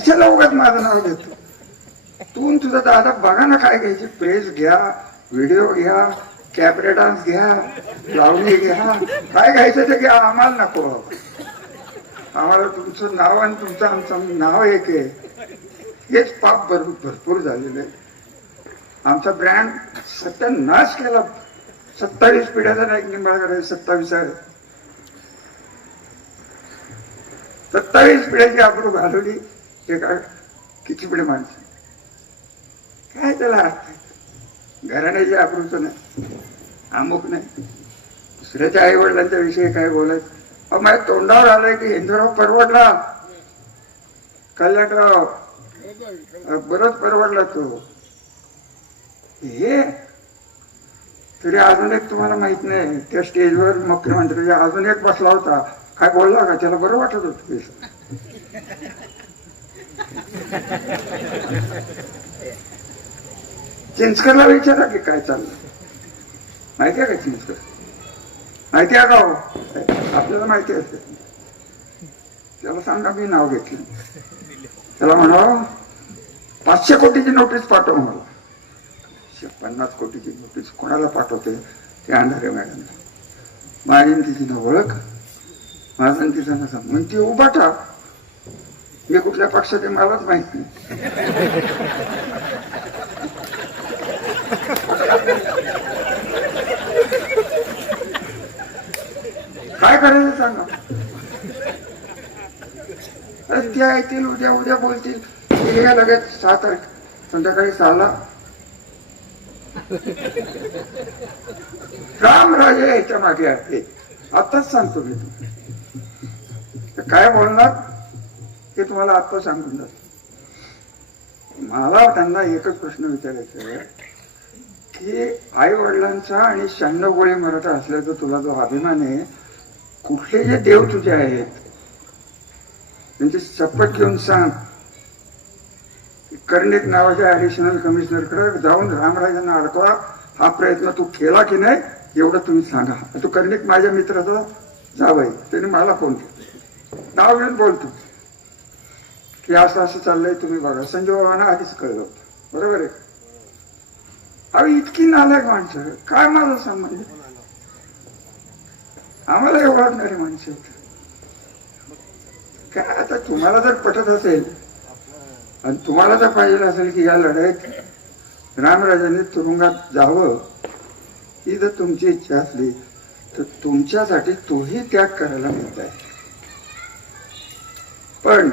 कशाला उगाच माझं नाव घेतो? तू तुझा दादा बघा ना काय घ्यायची, प्रेस घ्या, व्हिडिओ घ्या, कॅबरे डान्स घ्या, लावणी घ्या, काय घ्यायचं ते घ्या, आम्हाला नको. आम्हाला तुमचं नाव आणि तुमचं आमचं नाव एक आहे, हेच पाप भरपूर झालेलं आहे. आमचा ब्रँड सत्यानाश केला. 27 पिढ्याचा नाही निंबाळकर, 27 आहे. 27 पिढ्याची आबरू घालवली एका किती पिढी माणसं. काय त्याला अर्थ? घराण्याची आबरूच नाही, अमुक नाही. दुसऱ्याच्या आई वडिलांच्या विषयी काय बोलायचं? माझ्या तोंडावर आलंय की हिंदूराव परवडला, कल्याणराव बरंच परवडला तो. हे तरी अजून एक तुम्हाला माहित नाही, त्या स्टेजवर मुख्यमंत्री अजून एक बसला होता, काय बोलला का? त्याला बरं वाटत होत. चिंचकरला विचारा की काय चाललं, माहिती आहे का? चिंचकर माहिती आहे का? हो, आपल्याला माहिती असते. त्याला सांगा मी नाव घेतलं, त्याला म्हणावं 500 कोटीची नोटीस पाठव मला. 50 कोटीची नोटीस कोणाला पाठवते? ते अंधारे मॅडम. माझी तिची ना ओळख, माझा तिचा नसा म्हणून ती उभा ठा. मी कुठल्या पक्षाचे मलाच माहित नाही. काय करायचं सांगा? त्या येतील, उद्या बोलतील, लगेच 6 तारीख संध्याकाळी 6ला रामराजे याच्या मागे आहे. आताच सांगतो मी. काय बोलणार हे तुम्हाला आता सांगून जातो. मला त्यांना एकच प्रश्न विचारायचा आहे की आई वडिलांचा आणि 96 गोळी मराठा असल्याचा तुला जो अभिमान आहे, कुठले जे देव तुझे आहेत त्यांची शपथ घेऊन सांग. कर्णिक नावाच्या ऍडिशनल कमिशनरकडे जाऊन रामराजांना अडकवा हा प्रयत्न तू केला की नाही, एवढं तुम्ही सांगा. तू कर्णिक माझ्या मित्राचा जावई, त्याने मला फोन केला, नाव घेऊन बोलतो की असं असं चाललंय, तुम्ही बघा. संजय बाबांना आधीच कळलं होतं, बरोबर आहे. अरे इतकी नालायक माणसं, काय माझा संबंध? आम्हाला ओळखणारी माणसं होती. काय आता तुम्हाला जर पटत असेल आणि तुम्हाला जर पाहिजे असेल की या लढाईत रामराजांनी तुरुंगात जावं, ही जर तुमची इच्छा असली तर तुमच्यासाठी तोही त्याग करायला मिळत आहे. पण